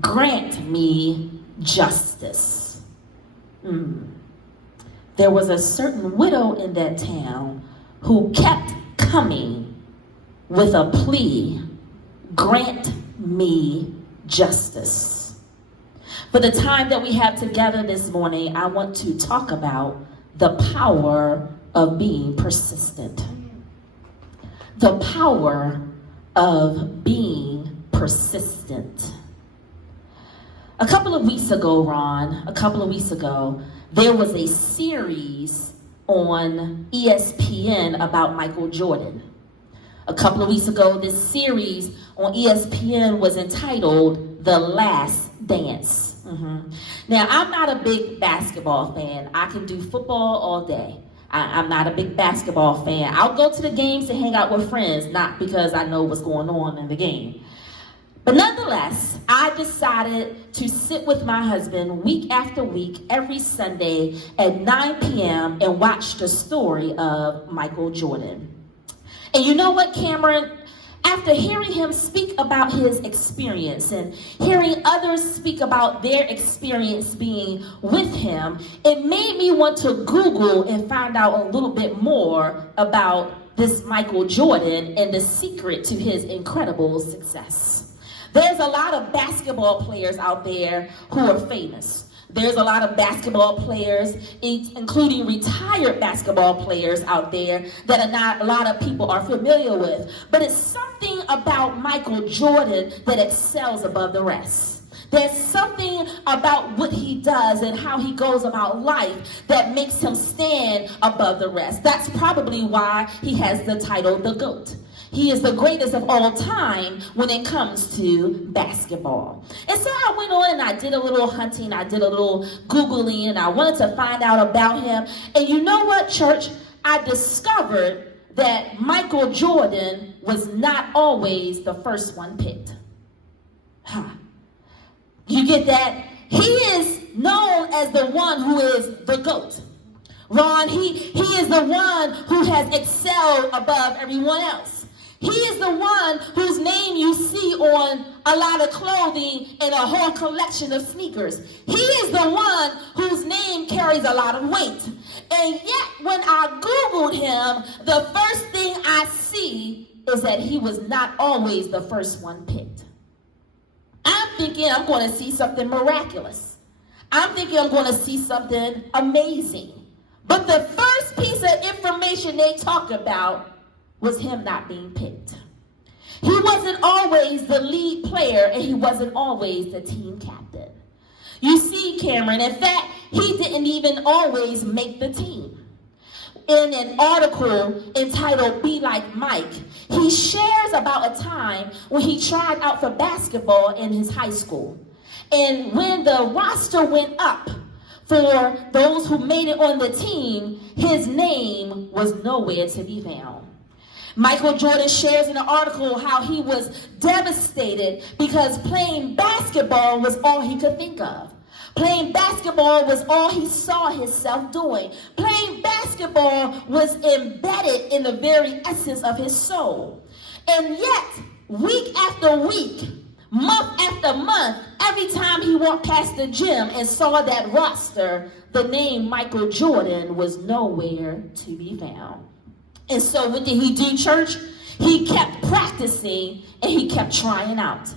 grant me justice. There was a certain widow in that town who kept coming with a plea, grant me justice. For the time that we have together this morning, I want to talk about the power of being persistent. The power of being persistent. A couple of weeks ago, there was a series on ESPN about Michael Jordan. A couple of weeks ago, this series on ESPN was entitled The Last Dance. Now, I'm not a big basketball fan. I can do football all day. I'm not a big basketball fan. I'll go to the games to hang out with friends, not because I know what's going on in the game. But nonetheless, I decided to sit with my husband week after week, every Sunday at 9 p.m. and watch the story of Michael Jordan. And you know what, Cameron? After hearing him speak about his experience and hearing others speak about their experience being with him, it made me want to Google and find out a little bit more about this Michael Jordan and the secret to his incredible success. There's a lot of basketball players out there who are famous. There's a lot of basketball players, including retired basketball players out there that a lot of people are familiar with. But it's something about Michael Jordan that excels above the rest. There's something about what he does and how he goes about life that makes him stand above the rest. That's probably why he has the title, the GOAT. He is the greatest of all time when it comes to basketball. And so I went on and I did a little hunting, I did a little Googling, and I wanted to find out about him. And you know what, church? I discovered that Michael Jordan was not always the first one picked. You get that? He is known as the one who is the GOAT. Ron, he is the one who has excelled above everyone else. He is the one whose name you see on a lot of clothing and a whole collection of sneakers. He is the one whose name carries a lot of weight. And yet, when I Googled him, the first thing I see is that he was not always the first one picked. I'm thinking I'm going to see something miraculous. I'm thinking I'm going to see something amazing. But the first piece of information they talk about was him not being picked. He wasn't always the lead player, and he wasn't always the team captain. You see, Cameron, in fact, he didn't even always make the team. In an article entitled Be Like Mike, he shares about a time when he tried out for basketball in his high school. And when the roster went up for those who made it on the team, his name was nowhere to be found. Michael Jordan shares in an article how he was devastated because playing basketball was all he could think of. Playing basketball was all he saw himself doing. Playing basketball was embedded in the very essence of his soul. And yet, week after week, month after month, every time he walked past the gym and saw that roster, the name Michael Jordan was nowhere to be found. And so what did he do, church? He kept practicing and he kept trying out.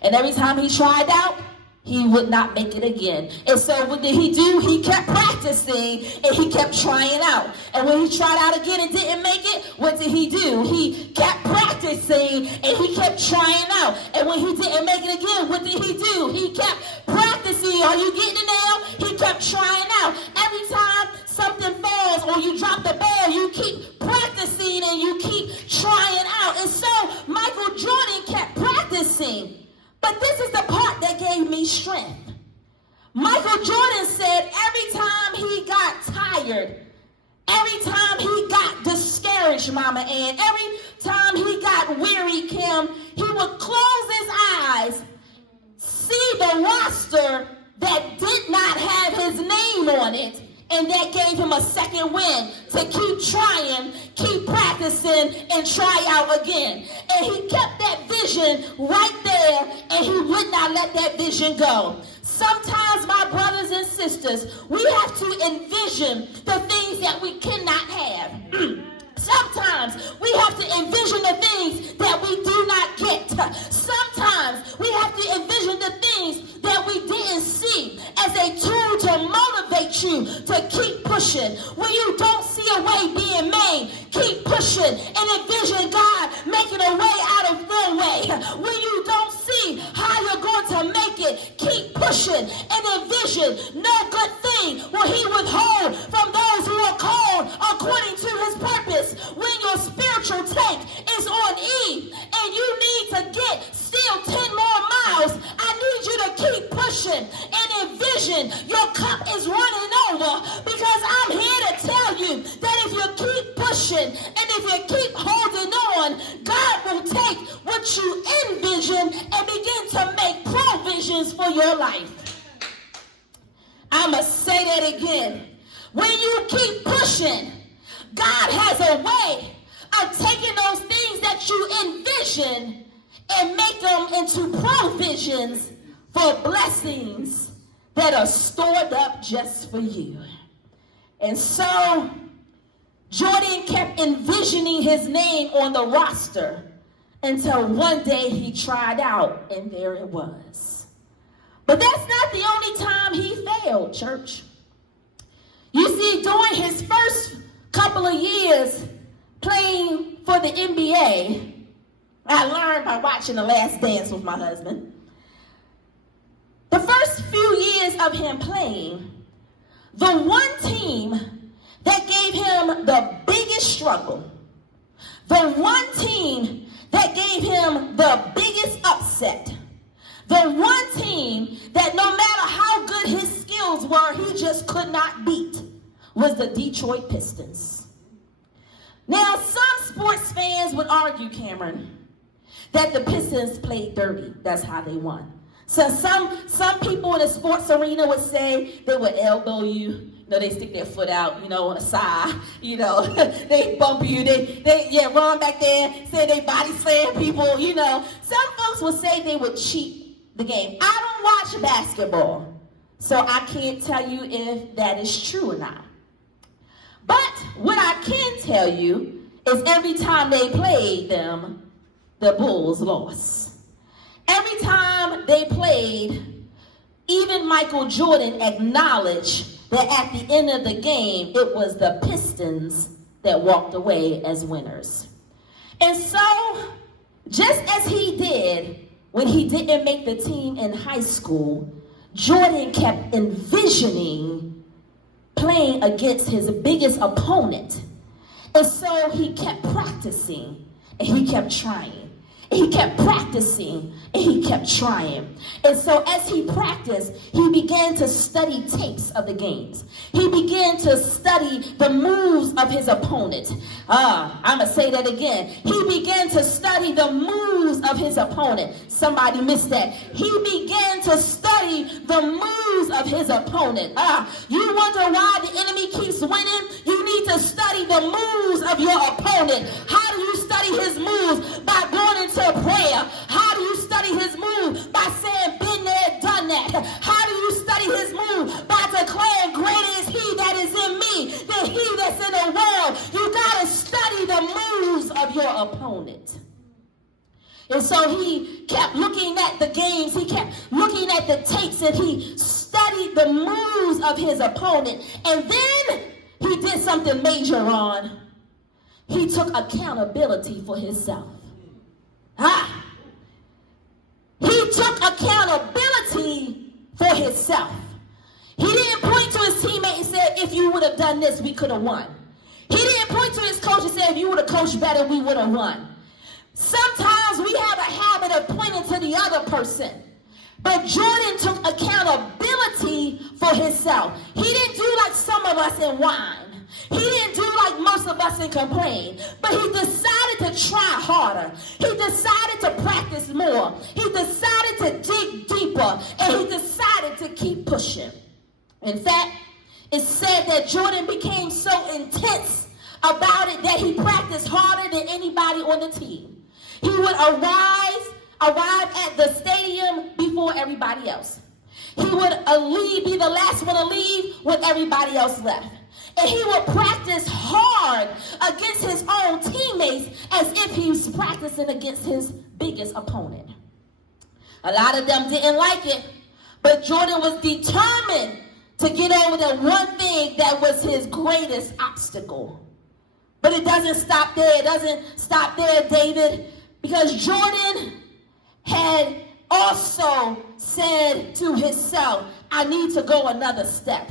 And every time he tried out, he would not make it again. And so what did he do? He kept practicing and he kept trying out. And when he tried out again and didn't make it, what did he do? He kept practicing and he kept trying out. And when he didn't make it again, what did he do? He kept practicing. Are you getting it now? He kept trying out. Every time something falls or you drop the ball, you keep practicing and you keep trying out. And so Michael Jordan kept practicing. But this is the part that gave me strength. Michael Jordan said every time he got tired, every time he got discouraged, Mama Ann, every time he got weary, Kim, he would close his eyes, see the roster that did not have his name on it, and that gave him a second wind to keep trying, keep practicing, and try out again. And he kept that vision right there there, and he would not let that vision go. Sometimes, my brothers and sisters, we have to envision the things that we cannot have. Sometimes we have to envision the things that we do not get. Sometimes we have to envision the things that we didn't see as a tool to motivate you to keep pushing. When you don't see a way being made, keep pushing and envision God making a way out of no way. When you don't see how you're going to make it, keep pushing and envision no good thing will he withhold from those who are called according to his purpose. When your spiritual tank is on E and you need to get still 10 more miles, I need you to keep pushing and envision your cup is running over, because I'm here to tell you that if you keep pushing and if you keep holding on, God will take what you envision and begin to make provisions for your life. I'm going to say that again. When you keep pushing, God has a way of taking those things that you envision and make them into provisions for blessings that are stored up just for you. And so Jordan kept envisioning his name on the roster until one day he tried out, and there it was. But that's not the only time he failed, church. You see, during his first couple of years playing for the NBA, I learned by watching The Last Dance with my husband. The first few years of him playing, the one team that gave him the biggest struggle, the one team that gave him the biggest upset, the one team that no matter how good his skills were, he just could not beat, was the Detroit Pistons. Now, some sports fans would argue, Cameron, that the Pistons played dirty. That's how they won. So some people in the sports arena would say they would elbow you. You know, they stick their foot out, on the side. They bump you. They Ron back there said they body slam people, Some folks would say they would cheat the game. I don't watch basketball, so I can't tell you if that is true or not. But what I can tell you is every time they played them, the Bulls lost. Every time they played, even Michael Jordan acknowledged that at the end of the game, it was the Pistons that walked away as winners. And so, just as he did when he didn't make the team in high school, Jordan kept envisioning playing against his biggest opponent. And so he kept practicing and he kept trying. He kept practicing and he kept trying. And so as he practiced, he began to study tapes of the games. He began to study the moves of his opponent. I'm going to say that again. He began to study the moves of his opponent. Somebody missed that. He began to study the moves of his opponent. You wonder why the enemy keeps winning? You need to study the moves of your opponent. How do you study his moves? By going into prayer. How do you study his moves? By saying, been there, done that. How do you study his moves? By declaring, greater is he that is in me than he that's in the world. You got to study the moves of your opponent. And so he kept looking at the games, he kept looking at the tapes, and he studied the moves of his opponent. And then he did something major, Ron. He took accountability for himself. He took accountability for himself. He didn't point to his teammate and say, if you would have done this, we could have won. He didn't point to his coach and say, if you would have coached better, we would have won. Sometimes we have a habit of pointing to the other person. But Jordan took accountability for himself. He didn't do like some of us and whine. He didn't do like most of us and complain. But he decided to try harder. He decided to practice more. He decided to dig deeper. And he decided to keep pushing. In fact, it's said that Jordan became so intense about it that he practiced harder than anybody on the team. He would arise arrive at the stadium before everybody else. He would be the last one to leave when everybody else left. And he would practice hard against his own teammates as if he was practicing against his biggest opponent. A lot of them didn't like it, but Jordan was determined to get over the one thing that was his greatest obstacle. But it doesn't stop there. It doesn't stop there, David, because Jordan had also said to himself, I need to go another step.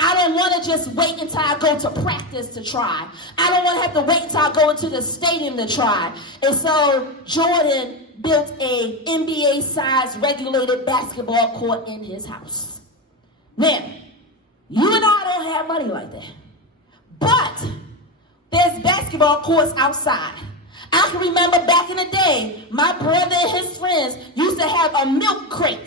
I don't want to just wait until I go to practice to try. I don't want to have to wait until I go into the stadium to try. And so Jordan built a NBA-sized regulated basketball court in his house. Now, you and I don't have money like that. But there's basketball courts outside. I can remember back in the day, my brother and his friends used to have a milk crate.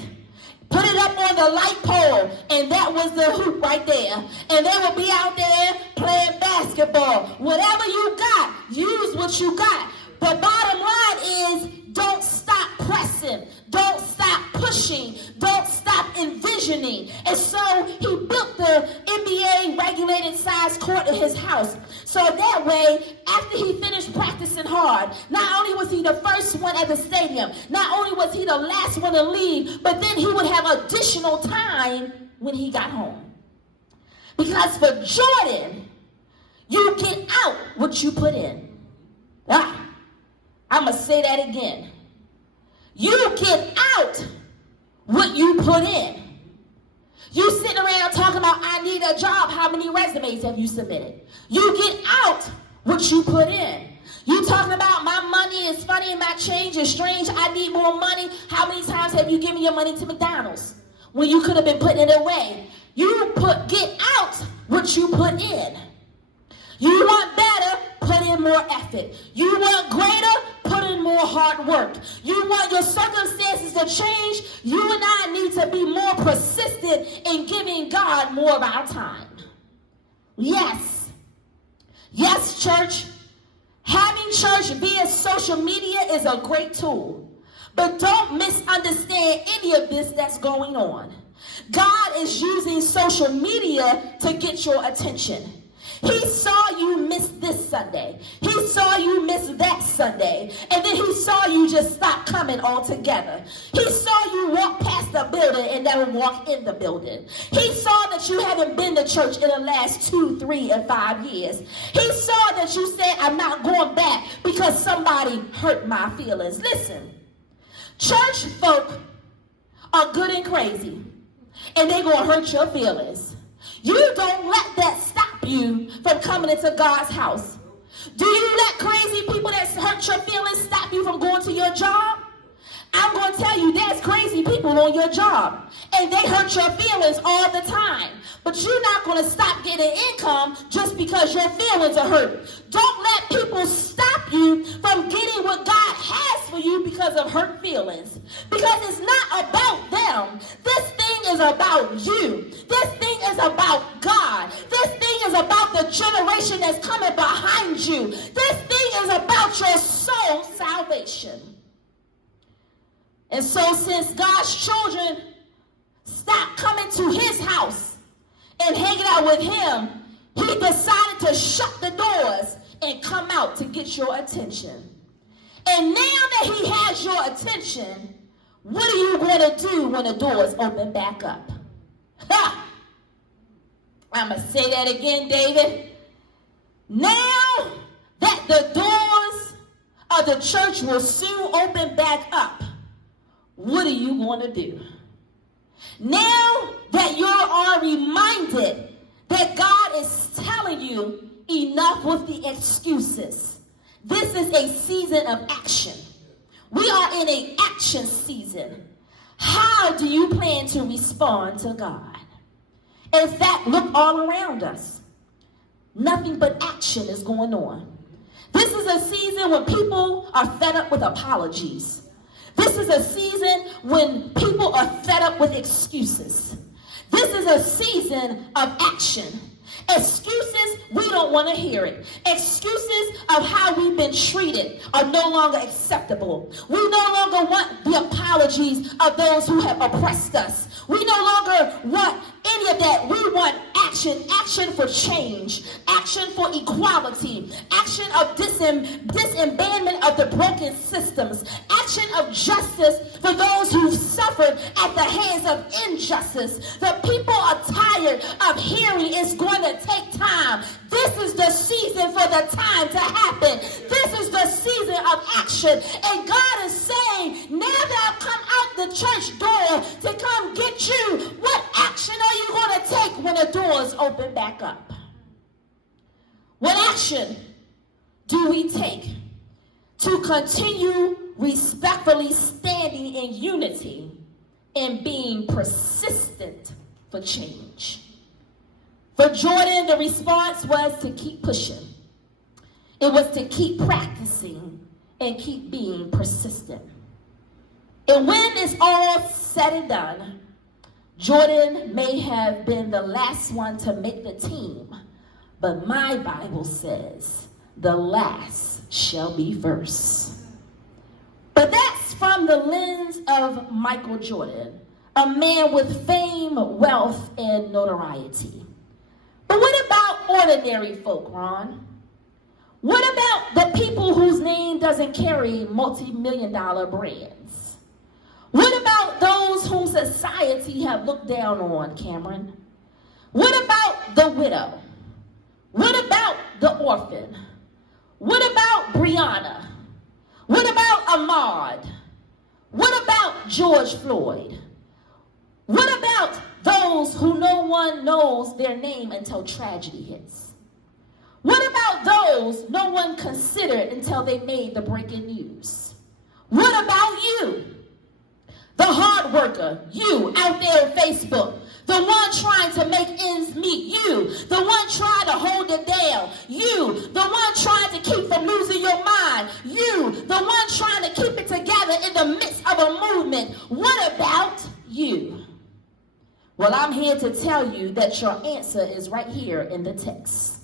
Put it up on the light pole, and that was the hoop right there. And they would be out there playing basketball. Whatever you got, use what you got. But bottom line is, don't stop pressing. Don't stop pushing. Don't stop envisioning. And so he built the NBA regulated size court in his house. So that way, after he finished practicing hard, not only was he the first one at the stadium, not only was he the last one to leave, but then he would have additional time when he got home. Because for Jordan, you get out what you put in. I'm going to say that again. You get out what you put in. You sitting around talking about, I need a job. How many resumes have you submitted? You get out what you put in. You talking about, my money is funny and my change is strange. I need more money. How many times have you given your money to McDonald's when you could have been putting it away? Get out what you put in. You want better, put in more effort. You want greater, put in more hard work. You want your circumstances to change, you and I need to be more persistent in giving God more of our time. Yes. Yes, church. Having church via social media is a great tool. But don't misunderstand any of this that's going on. God is using social media to get your attention. He saw you miss this Sunday. He saw you miss that Sunday. And then he saw you just stop coming altogether. He saw you walk past the building and never walk in the building. He saw that you haven't been to church in the last 2, 3, and 5 years. He saw that you said, I'm not going back because somebody hurt my feelings. Listen, church folk are good and crazy, and they're going to hurt your feelings. You don't let that stop you from coming into God's house. Do you let crazy people that hurt your feelings stop you from going to your job? I'm going to tell you, there's crazy people on your job, and they hurt your feelings all the time. But you're not going to stop getting income just because your feelings are hurt. Don't let people stop you from getting what God has for you because of hurt feelings. Because it's not about them. This thing is about you. This thing is about God. This thing is about the generation that's coming behind you. This thing is about your soul's salvation. And so since God's children stopped coming to his house and hanging out with him, he decided to shut the doors and come out to get your attention. And now that he has your attention, what are you going to do when the doors open back up? Ha! I'm going to say that again, David. Now that the doors of the church will soon open back up, what are you going to do? Now that you are reminded that God is telling you enough with the excuses. This is a season of action. We are in an action season. How do you plan to respond to God? In fact, look all around us. Nothing but action is going on. This is a season when people are fed up with apologies. This is a season when people are fed up with excuses. This is a season of action. Excuses, we don't want to hear it. Excuses of how we've been treated are no longer acceptable. We no longer want the apologies of those who have oppressed us. We no longer want any of that. We want action. Action for change. Action for equality. Action of disbandment of the broken systems. Action of justice for those who've suffered at the hands of injustice. The people are tired of hearing it's going to take time. This is the season for the time to happen. This is the season of action. And God is saying, now that I've come out the church door to come get you, what action are you going to take when the doors open back up? What action do we take to continue respectfully standing in unity and being persistent for change? For Jordan, the response was to keep pushing. It was to keep practicing and keep being persistent. And when it's all said and done, Jordan may have been the last one to make the team, but my Bible says the last shall be first. But that's from the lens of Michael Jordan, a man with fame, wealth, and notoriety. But what about ordinary folk, Ron? What about the people whose name doesn't carry multi-million-dollar brands? What about those whom society have looked down on, Cameron? What about the widow? What about the orphan? What about Brianna? What about Ahmaud? What about George Floyd? What about those who no one knows their name until tragedy hits? What about those no one considered until they made the breaking news? What about you? The hard worker, you out there on Facebook, the one trying to make ends meet, you, the one trying to hold it down, you, the one trying to keep from losing your mind, you, the one trying to keep it together in the midst of a movement. What about you? Well, I'm here to tell you that your answer is right here in the text.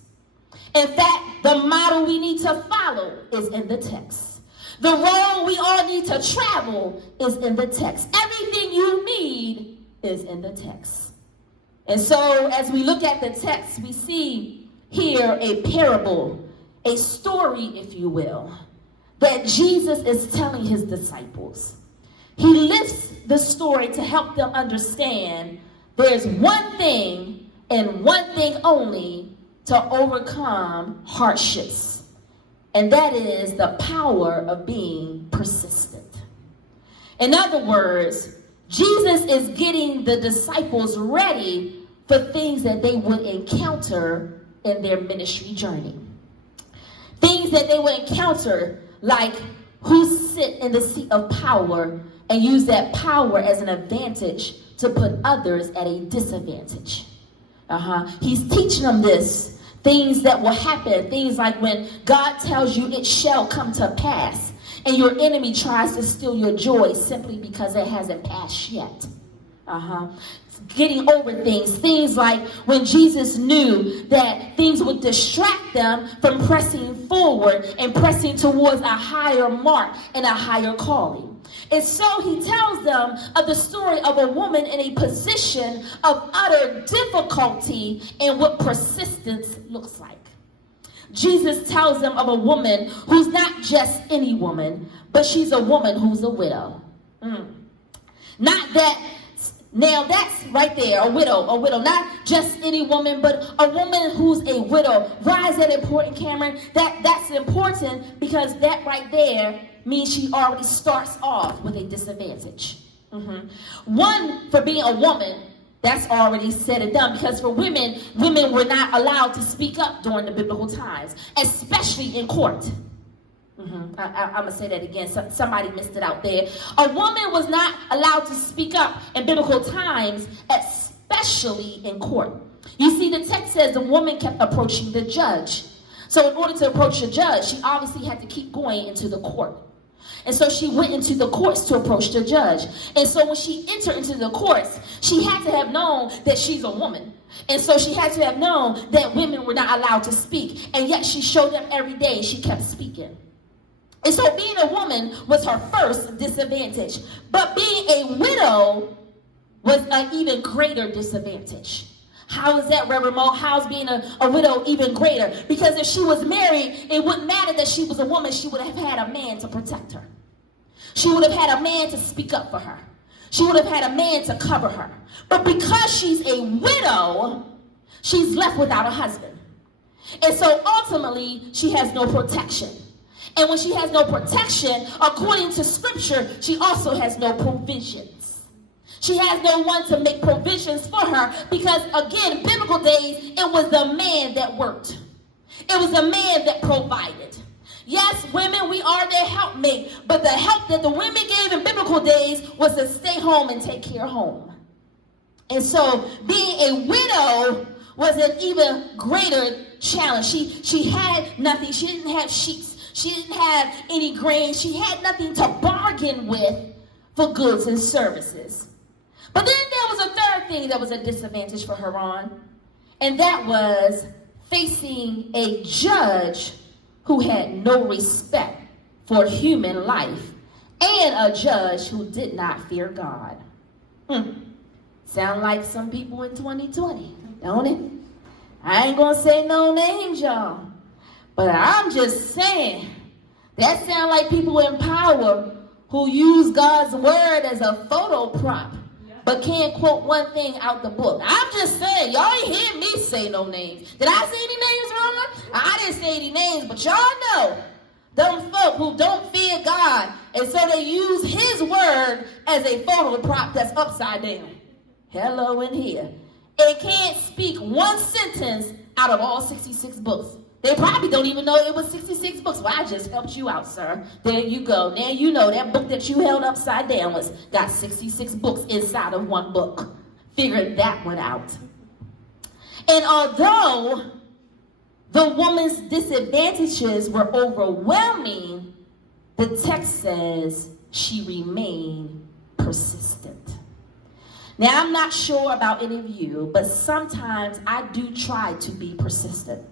In fact, the model we need to follow is in the text. The road we all need to travel is in the text. Everything you need is in the text. And so as we look at the text, we see here a parable, a story, if you will, that Jesus is telling his disciples. He lifts the story to help them understand there's one thing and one thing only to overcome hardships. And that is the power of being persistent. In other words, Jesus is getting the disciples ready for things that they would encounter in their ministry journey. Things that they would encounter, like who sit in the seat of power and use that power as an advantage to put others at a disadvantage. He's teaching them this. Things that will happen, things like when God tells you it shall come to pass, and your enemy tries to steal your joy simply because it hasn't passed yet. Getting over things like when Jesus knew that things would distract them from pressing forward and pressing towards a higher mark and a higher calling. And so he tells them of the story of a woman in a position of utter difficulty and what persistence looks like. Jesus tells them of a woman who's not just any woman, but she's a woman who's a widow. Not that, now that's right there, a widow, not just any woman, but a woman who's a widow. Why is that important, Cameron? That's important because that right there means she already starts off with a disadvantage. One, for being a woman, that's already said and done, because for women were not allowed to speak up during the biblical times, especially in court. I'm going to say that again. Somebody missed it out there. A woman was not allowed to speak up in biblical times, especially in court. You see, the text says the woman kept approaching the judge. So in order to approach the judge, she obviously had to keep going into the court. And so she went into the courts to approach the judge. And so when she entered into the courts, she had to have known that she's a woman. And so she had to have known that women were not allowed to speak. And yet she showed up every day. She kept speaking. And so being a woman was her first disadvantage. But being a widow was an even greater disadvantage. How is that, Rev Monique? How's being a widow even greater? Because if she was married, it wouldn't matter that she was a woman. She would have had a man to protect her. She would have had a man to speak up for her. She would have had a man to cover her. But because she's a widow, she's left without a husband. And so ultimately, she has no protection. And when she has no protection, according to scripture, she also has no provisions. She has no one to make provisions for her because, again, biblical days, it was the man that worked. It was the man that provided. Yes, women, we are their helpmate, but the help that the women gave in biblical days was to stay home and take care of home. And so being a widow was an even greater challenge. She had nothing. She didn't have sheep. She didn't have any grain. She had nothing to bargain with for goods and services. But then there was a third thing that was a disadvantage for her on, and that was facing a judge who had no respect for human life and a judge who did not fear God. Sound like some people in 2020, don't it? I ain't gonna say no names, y'all. But I'm just saying, that sound like people in power who use God's word as a photo prop, but can't quote one thing out the book. I'm just saying, y'all ain't hear me say no names. Did I say any names, Roma? I didn't say any names, but y'all know them folk who don't fear God, and so they use his word as a photo prop that's upside down. Hello in here. And can't speak one sentence out of all 66 books. They probably don't even know it was 66 books. Well, I just helped you out, sir. There you go. Now you know that book that you held upside down got 66 books inside of one book. Figure that one out. And although the woman's disadvantages were overwhelming, the text says she remained persistent. Now, I'm not sure about any of you, but sometimes I do try to be persistent.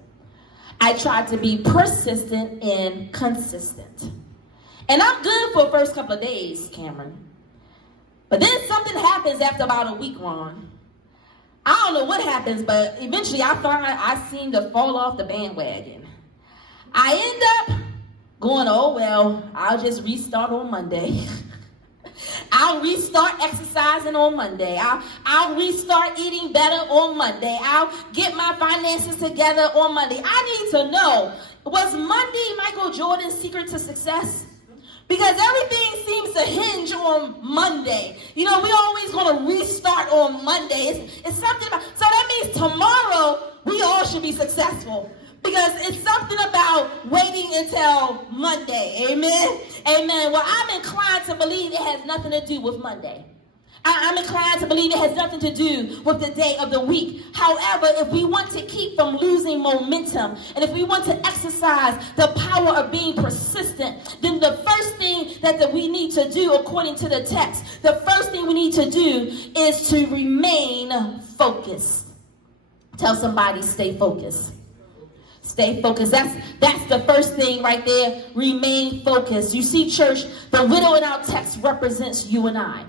I try to be persistent and consistent. And I'm good for the first couple of days, Cameron. But then something happens after about a week, Ron. I don't know what happens, but eventually I seem to fall off the bandwagon. I end up going, oh, well, I'll just restart on Monday. I'll restart exercising on Monday. I'll restart eating better on Monday. I'll get my finances together on Monday. I need to know, was Monday Michael Jordan's secret to success? Because everything seems to hinge on Monday. You know, we always going to restart on Monday. It's something about, so that means tomorrow we all should be successful. Because it's something about waiting until Monday. Amen? Amen. Well, I'm inclined to believe it has nothing to do with Monday. I'm inclined to believe it has nothing to do with the day of the week. However, if we want to keep from losing momentum, and if we want to exercise the power of being persistent, then the first thing that we need to do, according to the text, the first thing we need to do is to remain focused. Tell somebody, stay focused. Stay focused. That's the first thing right there. Remain focused. You see, church, the widow in our text represents you and I.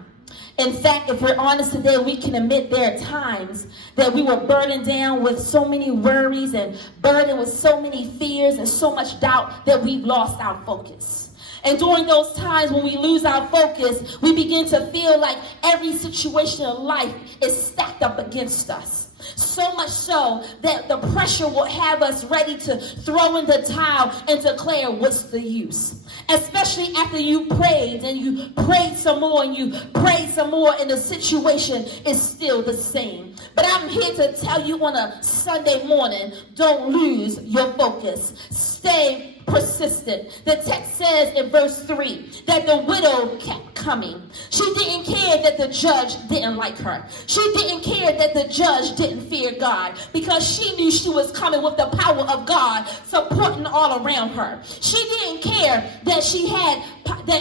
In fact, if we're honest today, we can admit there are times that we were burdened down with so many worries and burdened with so many fears and so much doubt that we've lost our focus. And during those times when we lose our focus, we begin to feel like every situation in life is stacked up against us. So much so that the pressure will have us ready to throw in the towel and declare, what's the use? Especially after you prayed and you prayed some more and you prayed some more and the situation is still the same. But I'm here to tell you on a Sunday morning, don't lose your focus. Stay persistent. The text says in verse 3 that the widow kept coming. She didn't care that the judge didn't like her. She didn't care that the judge didn't fear God because she knew she was coming with the power of God supporting all around her. She didn't care that she had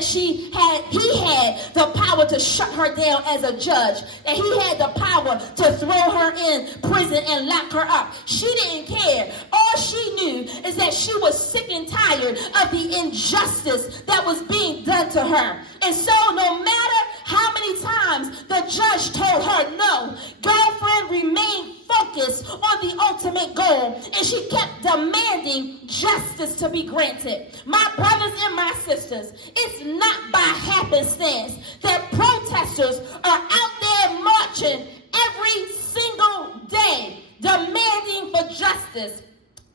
he had the power to shut her down as a judge, that he had the power to throw her in prison and lock her up. She didn't care. All she knew is that she was sick and tired of the injustice that was being done to her. And so no matter how many times the judge told her no, girlfriend remained focused on the ultimate goal, and she kept demanding justice to be granted. My brothers and my sisters, it's not by happenstance that protesters are out there marching every single day demanding for justice.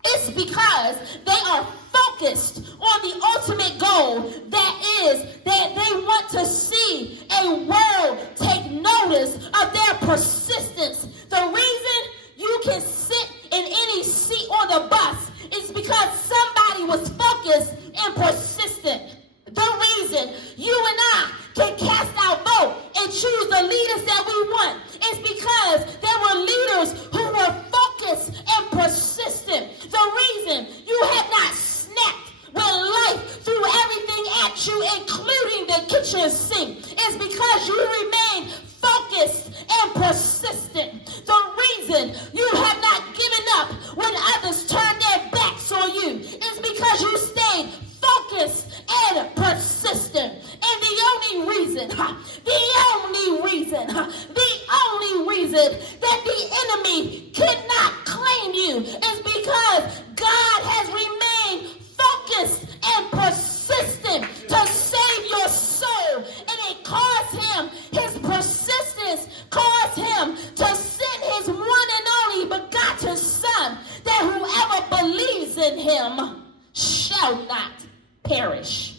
It's because they are focused on the ultimate goal, that is that they want to see a world take notice of their persistence. The reason you can sit in any seat on the bus is because somebody was focused and persistent. The reason you and I can cast our vote and choose the leaders that we want is because there were leaders who were focused and persistent. The reason you have not snapped when life threw everything at you, including the kitchen sink, is because you remain focused and persistent. The reason you have not given up when others turned their backs on you is because you stayed focused and persistent. And the only reason that the enemy cannot claim you is because God has remained focused and persistent to save your soul. And it caused him, his persistence caused him to send his one and only begotten Son, that whoever believes in him shall not perish.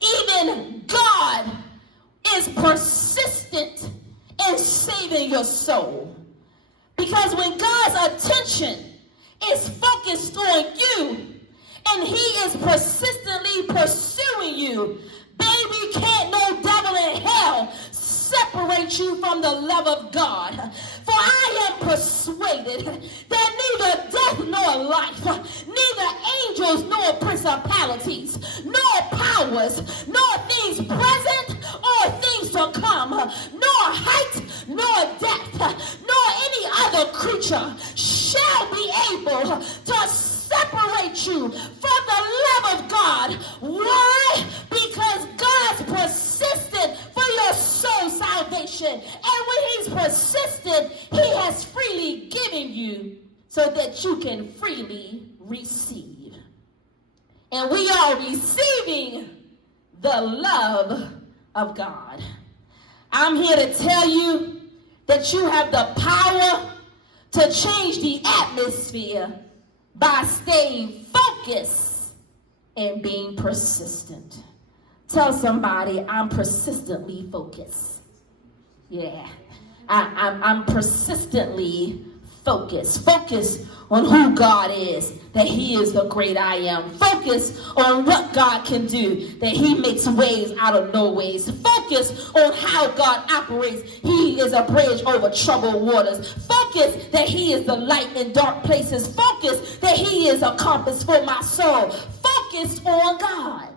Even God is persistent in saving your soul. Because when God's attention is focused on you and he is persistently pursuing you, baby, can't no devil in hell separate you from the love of God. For I am persuaded that neither death nor life, neither angels nor principalities, nor powers, nor things present or things to come, nor height, nor depth, nor any other creature shall be able to separate you from the love of God. Why? Because God's persistent for your soul salvation. And when he's persistent, he has freely given you so that you can freely receive. And we are receiving the love of God. I'm here to tell you that you have the power to change the atmosphere by staying focused and being persistent. Tell somebody, I'm persistently focused. Yeah, I'm persistently focused. Focus on who God is, that he is the great I am. Focus on what God can do, that he makes ways out of no ways. Focus on how God operates. He is a bridge over troubled waters. Focus that he is the light in dark places. Focus that he is a compass for my soul. Focus on God.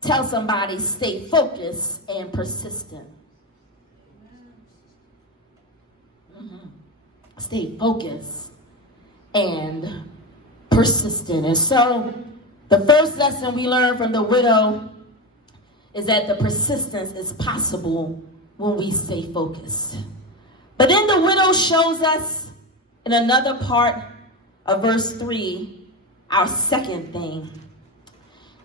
Tell somebody, stay focused and persistent. Stay focused and persistent. And so the first lesson we learned from the widow is that the persistence is possible when we stay focused. But then the widow shows us in another part of verse 3 our second thing.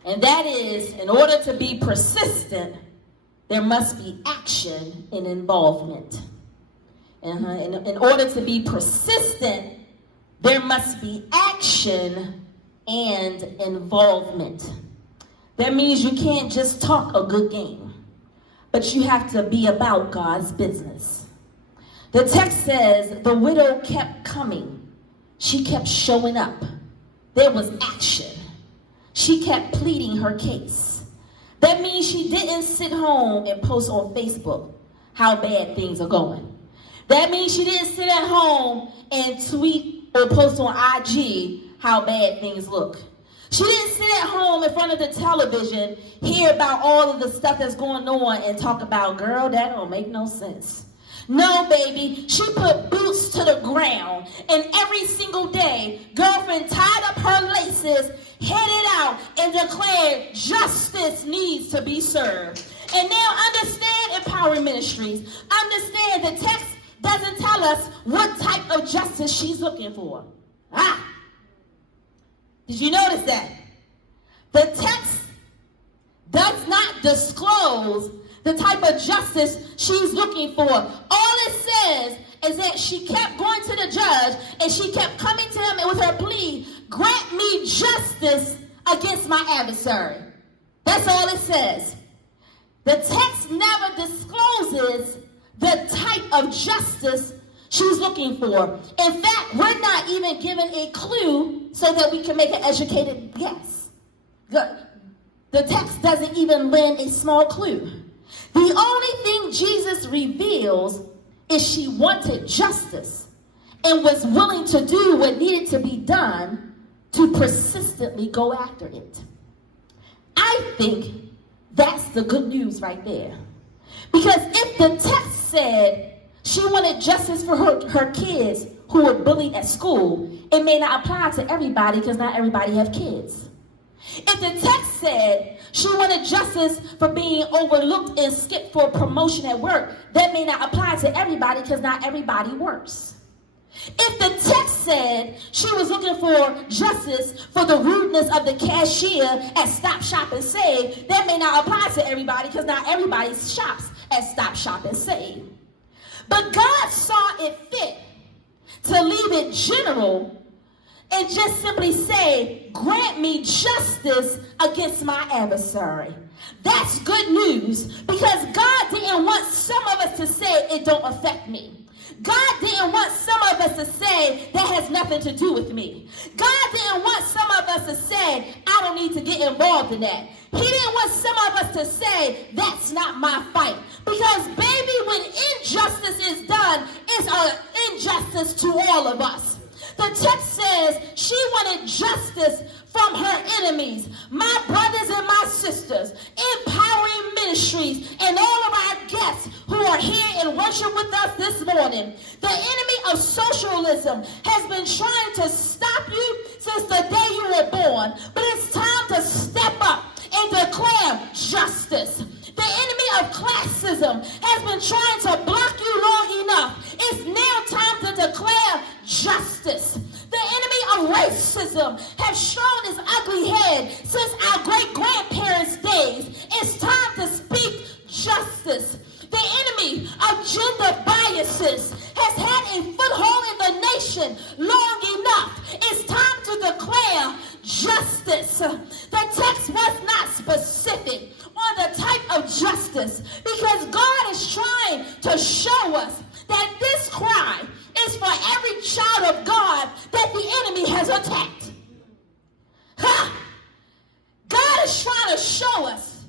And that is, in order to be persistent, there must be action and involvement. In order to be persistent, there must be action and involvement. That means you can't just talk a good game, but you have to be about God's business. The text says the widow kept coming. She kept showing up. There was action. She kept pleading her case. That means she didn't sit home and post on Facebook how bad things are going. That means she didn't sit at home and tweet or post on IG how bad things look. She didn't sit at home in front of the television, hear about all of the stuff that's going on, and talk about, girl, that don't make no sense. No, baby, she put boots to the ground, and every single day, girlfriend tied up her laces, headed out, and declared justice needs to be served. And now understand, Empowering Ministries, understand the text doesn't tell us what type of justice she's looking for. Did you notice that? The text does not disclose the type of justice she's looking for. All it says is that she kept going to the judge and she kept coming to him with her plea, grant me justice against my adversary. That's all it says. The text never discloses the type of justice she's looking for. In fact, we're not even given a clue so that we can make an educated guess. The text doesn't even lend a small clue. The only thing Jesus reveals is she wanted justice and was willing to do what needed to be done to persistently go after it. I think that's the good news right there. Because if the text said she wanted justice for her kids who were bullied at school, it may not apply to everybody because not everybody have kids. If the text said she wanted justice for being overlooked and skipped for promotion at work, that may not apply to everybody because not everybody works. If the text said she was looking for justice for the rudeness of the cashier at Stop, Shop, and Save, that may not apply to everybody because not everybody shops at Stop, Shop, and Save. But God saw it fit to leave it general and just simply say, grant me justice against my adversary. That's good news because God didn't want some of us to say it don't affect me. God didn't want some of us to say that has nothing to do with me. God didn't want some of us to say I don't need to get involved in that. He didn't want some of us to say that's not my fight. Because baby, when injustice is done, it's an injustice to all of us. The text says she wanted justice from her enemies, my brothers and my sisters, Empowering Ministries, and all of our guests who are here in worship with us this morning. The enemy of socialism has been trying to stop you since the day you were born, but it's time to step up and declare justice. The enemy of classism has been trying to block you long enough. It's now time to declare justice. The enemy of racism has shown his ugly head since our great-grandparents' days. It's time to speak justice. The enemy of gender biases has had a foothold in the nation long enough. It's time to declare justice. The text was not specific on the type of justice because God is trying to show us that this cry is for every child of God that the enemy has attacked. God is trying to show us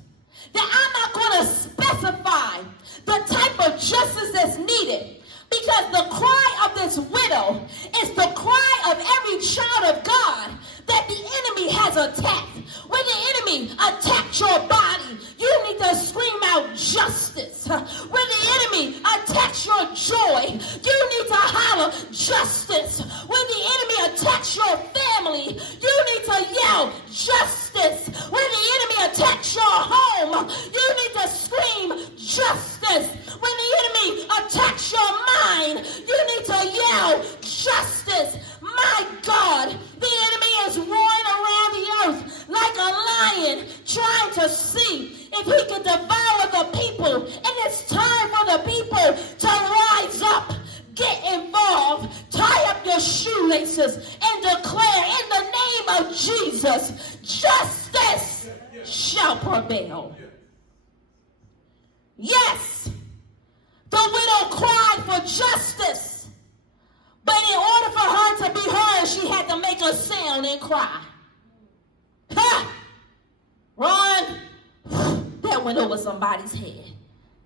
that I'm not going to specify the type of justice that's needed because the cry of this widow is the cry of every child of God that the enemy has attacked. When the enemy attacked your body, you need to scream out justice. When the enemy attacks your joy, you need to holler justice. When the enemy attacks your family, you need to yell justice. When the enemy attacks your home, you need to scream justice. When the enemy attacks your mind, you need to yell justice. My God, the enemy is roaring around the earth like a lion trying to see if he can devour the people. And it's time for the people to rise up, get involved, tie up your shoelaces, and declare in the name of Jesus, justice shall prevail. Yes, the widow cried for justice. But in order for her to be heard, she had to make a sound and cry. Ron, that went over somebody's head.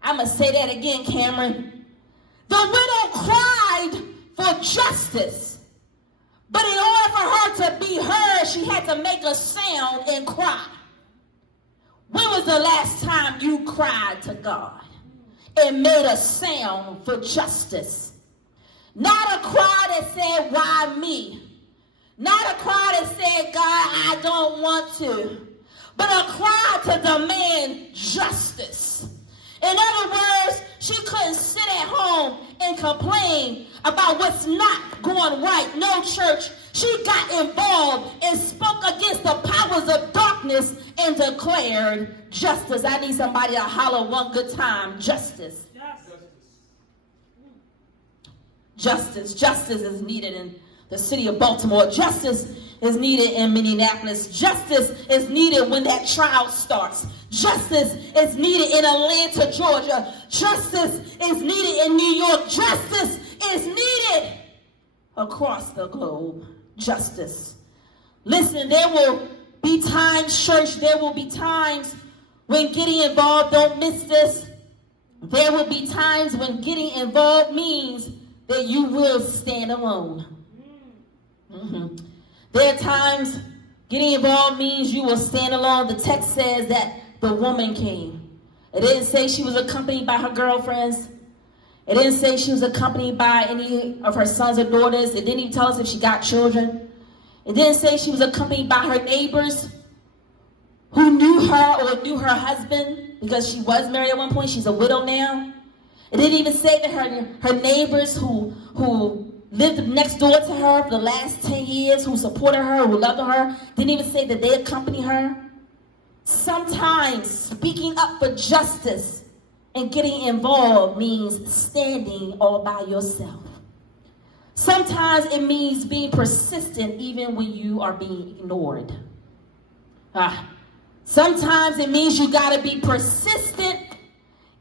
I'm going to say that again, Cameron. The widow cried for justice. But in order for her to be heard, she had to make a sound and cry. When was the last time you cried to God and made a sound for justice? Not a cry that said, why me? Not a cry that said, God, I don't want to. But a cry to demand justice. In other words, she couldn't sit at home and complain about what's not going right. No, church. She got involved and spoke against the powers of darkness and declared justice. I need somebody to holler one good time. Justice. Justice. Justice is needed in the city of Baltimore. Justice is needed in Minneapolis. Justice is needed when that trial starts. Justice is needed in Atlanta, Georgia. Justice is needed in New York. Justice is needed across the globe. Justice. Listen, there will be times, church, there will be times when getting involved, don't miss this. There will be times when getting involved means that you will stand alone. There are times getting involved means you will stand alone. The text says that the woman came. It didn't say she was accompanied by her girlfriends. It didn't say she was accompanied by any of her sons or daughters. It didn't even tell us if she got children. It didn't say she was accompanied by her neighbors who knew her or knew her husband because she was married at one point. She's a widow now. It didn't even say that her neighbors who lived next door to her for the last 10 years, who supported her, who loved her, didn't even say that they accompanied her. Sometimes speaking up for justice and getting involved means standing all by yourself. Sometimes it means being persistent even when you are being ignored. Sometimes it means you got to be persistent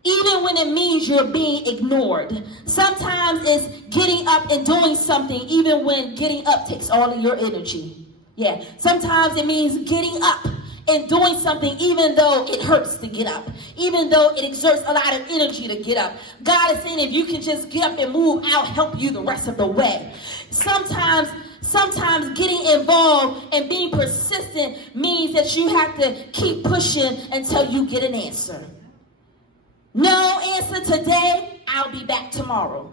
even when it means you're being ignored. Sometimes it's getting up and doing something even when getting up takes all of your energy. Yeah. Sometimes it means getting up and doing something even though it hurts to get up, even though it exerts a lot of energy to get up. God is saying if you can just get up and move, I'll help you the rest of the way. Sometimes getting involved and being persistent means that you have to keep pushing until you get an answer. No answer today, I'll be back tomorrow.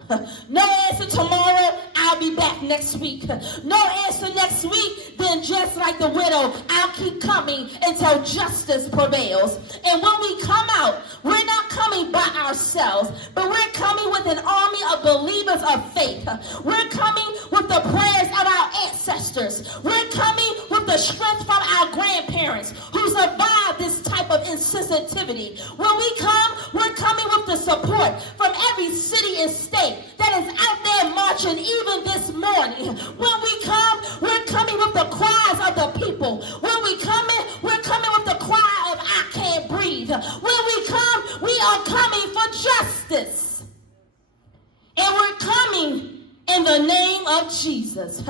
No answer tomorrow, I'll be back next week. No answer next week, then just like the widow, I'll keep coming until justice prevails. And when we come out, we're not coming by ourselves, but we're coming with an army of believers of faith. We're coming with the prayers of our ancestors. We're coming with the strength from our grandparents who survived this type of insensitivity. When we come, we're coming with the support from every city and state that is out there marching even this morning. When we come, we're coming with the cries of the people. When we come in, we're coming with the cry of I can't breathe. When we come, we are coming for justice. And we're coming in the name of Jesus.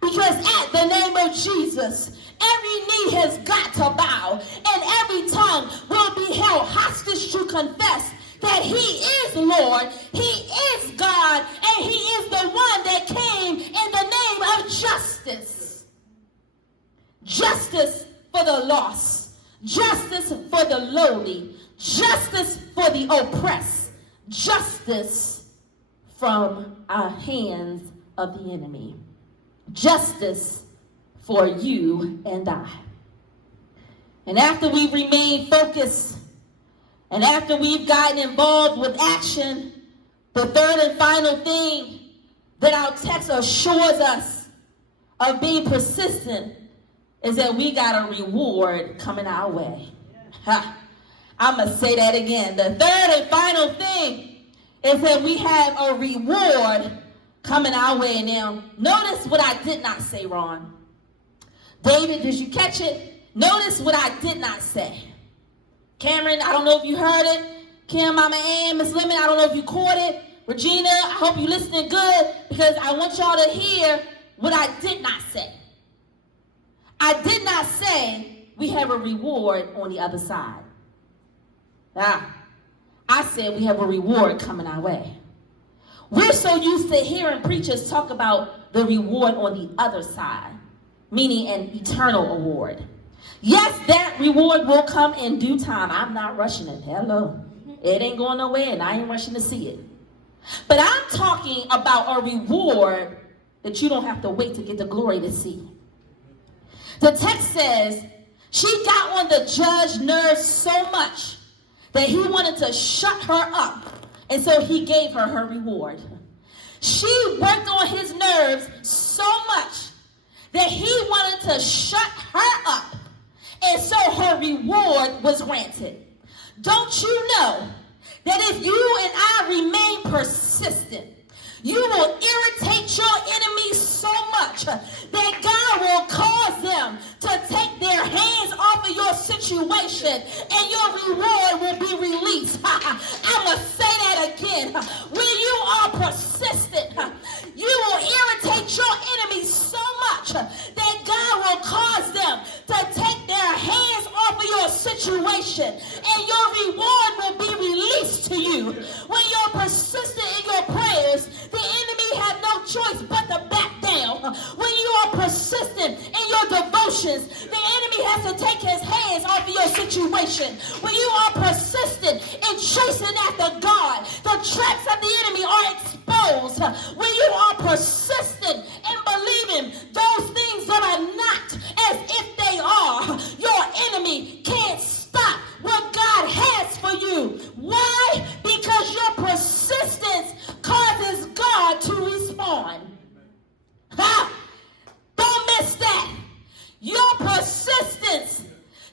Because at the name of Jesus, every knee has got to bow and every tongue will be held hostage to confess that he is Lord, he is God, and he is the one that came in the name of justice. Justice for the lost, justice for the lowly, justice for the oppressed, justice from our hands of the enemy, justice for you and I. And after we remain focused, and after we've gotten involved with action, the third and final thing that our text assures us of being persistent is that we got a reward coming our way. I'm going to say that again. The third and final thing is that we have a reward coming our way. Now, notice what I did not say, Ron. David, did you catch it? Notice what I did not say. Cameron, I don't know if you heard it. Kim, Mama Ann, Miss Lemmon, I don't know if you caught it. Regina, I hope you're listening good because I want y'all to hear what I did not say. I did not say we have a reward on the other side. I said we have a reward coming our way. We're so so used to hearing preachers talk about the reward on the other side, meaning an eternal award. Yes, that reward will come in due time. I'm not rushing it. Hello. It ain't going nowhere, and I ain't rushing to see it. But I'm talking about a reward that you don't have to wait to get the glory to see. The text says, she got on the judge's nerves so much that he wanted to shut her up, and so he gave her reward. She worked on his nerves so much that he wanted to shut her up, and so her reward was granted. Don't you know that if you and I remain persistent, you will irritate your enemies so much that God will cause them to take their hands off of your situation and your reward will be released. I'm going to say that again. When you are persistent, you will irritate your enemies so much that God will cause them to take their hands off of your situation and your reward will be released to you. When you're persistent in your prayers, the enemy have no choice but to back down. When you are persistent in your devotions, the enemy has to take his hands off of your situation. When you are persistent in chasing after God, the traps of the enemy are exposed. When you are persistent in believing those things that are not as if they are, your enemy can't stop what God has for you. Why? Because your persistence causes God to respond. Don't miss that. Your persistence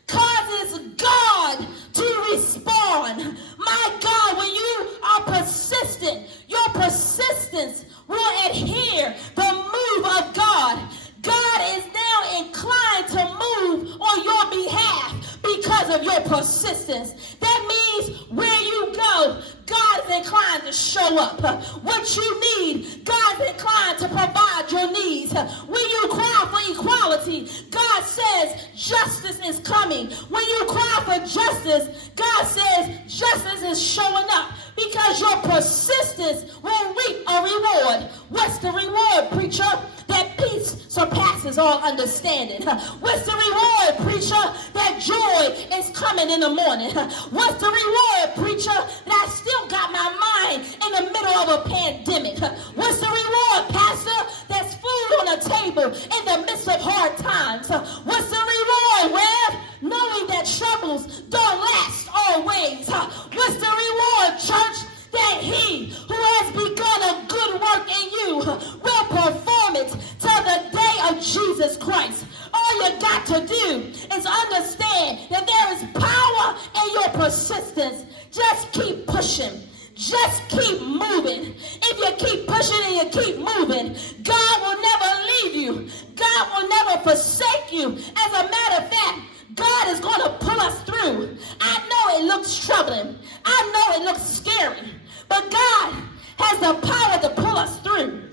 causes God to respond. My God, when you are persistent, your persistence will adhere the move of God. God is now inclined to move on your behalf because of your persistence. That means where you go, God is inclined to show up. What you need, God is inclined to provide your needs. When you cry for equality, God says justice is coming. When you cry for justice, God says justice is showing up because your persistence will reap a reward. What's the reward, preacher? That peace surpasses all understanding. What's the reward, preacher? That joy is coming in the morning. What's the reward, preacher? That I still got my mind in the middle of a pandemic. What's the reward, pastor? That's food on the table in the midst of hard times. What's the reward, Rev? Knowing that troubles don't last always. What's the reward, church? That he who has begun a good work in you will perform it till the day of Jesus Christ. All you got to do is understand that there is power in your persistence. Just keep pushing. Just keep moving. If you keep pushing and you keep moving, God will never leave you. God will never forsake you. As a matter of fact, God is going to pull us through. I know it looks troubling. I know it looks scary. But God has the power to pull us through.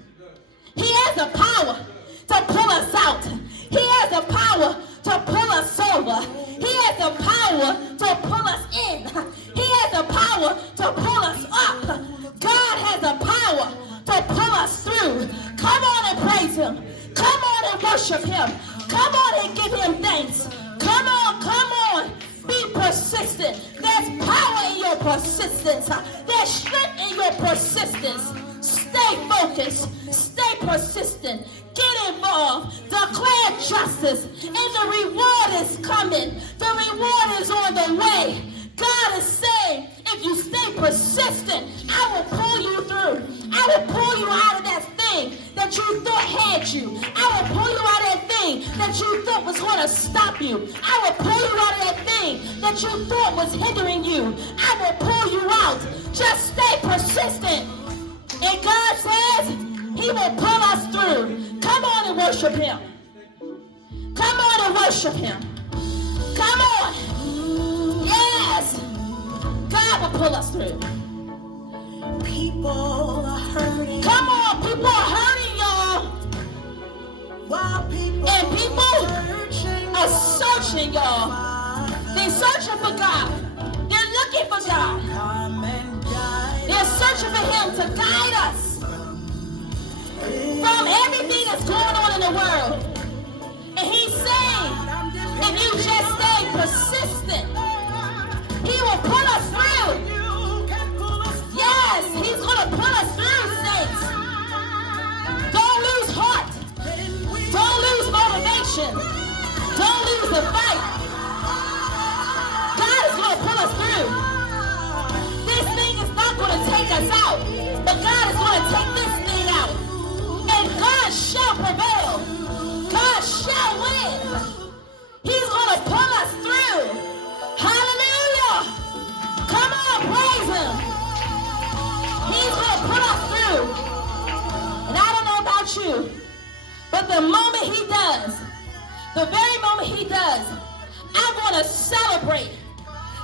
He has the power to pull us out. He has the power to pull us over. He has the power to pull us in. He has the power to pull us up. God has the power to pull us through. Come on and praise him. Come on and worship him. Come on and give him thanks. Come on, come on. Be persistent. There's power in your persistence. There's strength in your persistence. Stay focused. Stay persistent. Get involved. Declare justice. And the reward is coming. The reward is on the way. God is saying, if you stay persistent, I will pull you through. I will pull you out of that thing that you thought had you. I will pull you out of that thing that you thought was going to stop you. I will pull you out of that thing that you thought was hindering you. I will pull you out. Just stay persistent. And God says he will pull us through. Come on and worship him. Come on and worship him. Come on. Yes. God will pull us through. People are hurting. Come on, people are hurting, y'all. While people And people are searching, y'all. They're searching for God. They're looking for God. come and guide They're searching for him to guide us. from everything that's going on in the world. And he's saying, if you just stay persistent, he will pull us through. Yes, he's going to pull us through, saints. Don't lose heart. Don't lose motivation. Don't lose the fight. God is going to pull us through. This thing is not going to take us out, but God is going to take this thing out. And God shall prevail. God shall win. He's going to pull us through. Hallelujah. Come on, praise him. He's going to pull us through. And I don't know about you, but the moment he does, the very moment he does, I'm going to celebrate.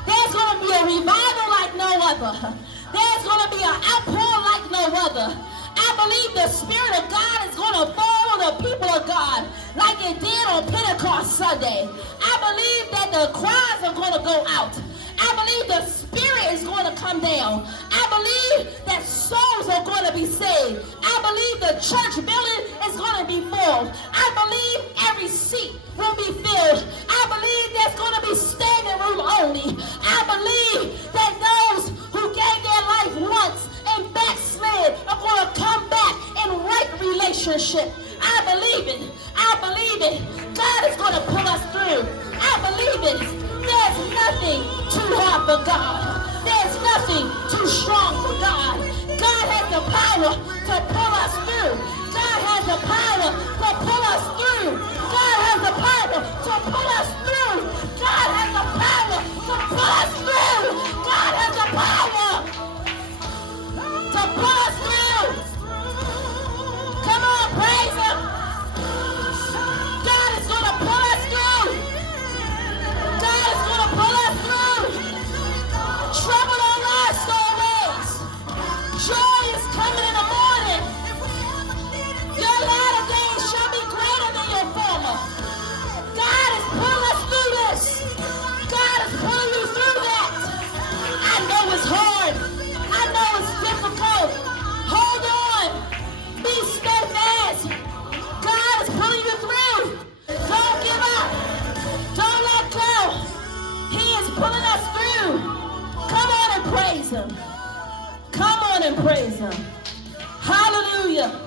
There's going to be a revival like no other. There's going to be an outpour like no other. I believe the Spirit of God is going to fall on the people of God like it did on Pentecost Sunday. I believe that the cries are going to go out. I believe the Spirit is going to come down. I believe that souls are going to be saved. I believe the church building is going to be full. I believe every seat will be filled. I believe there's going to be standing room only. I believe that those who gave their life once and backslid are going to come back in right relationship. I believe it. I believe it. God is going to pull us through. I believe it. There's nothing too hard for God. There's nothing too strong for God. God has the power to pull us through. God has the power to pull us through. God has the power to pull us through. God has the power to pull us through. God has the power to pull us through. Come on, praise him. God is going to pull us through. God is going to pull us through. Trouble don't last always. Joy is coming in the morning. Your latter days shall be greater than your former. God is pulling us through this. God is pulling you through that. I know it's hard. I know it's difficult. Hold on. Be steadfast. God is pulling you through. Don't give up. Don't let go. He is pulling us through. Come on and praise him. Come on and praise him. Hallelujah.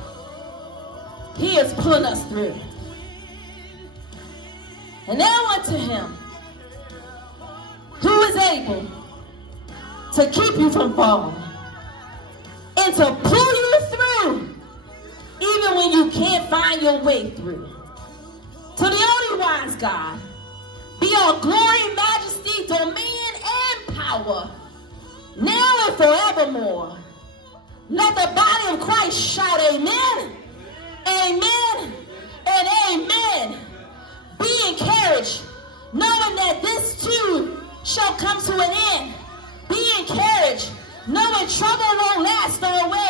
He is pulling us through. And now unto him who is able to keep you from falling and to pull you through even when you can't find your way through. To the only wise God be all glory, majesty, dominion, and power, now and forevermore. Let the body of Christ shout amen, amen, and amen. Be encouraged, knowing that this too shall come to an end. Be encouraged, knowing trouble won't last always.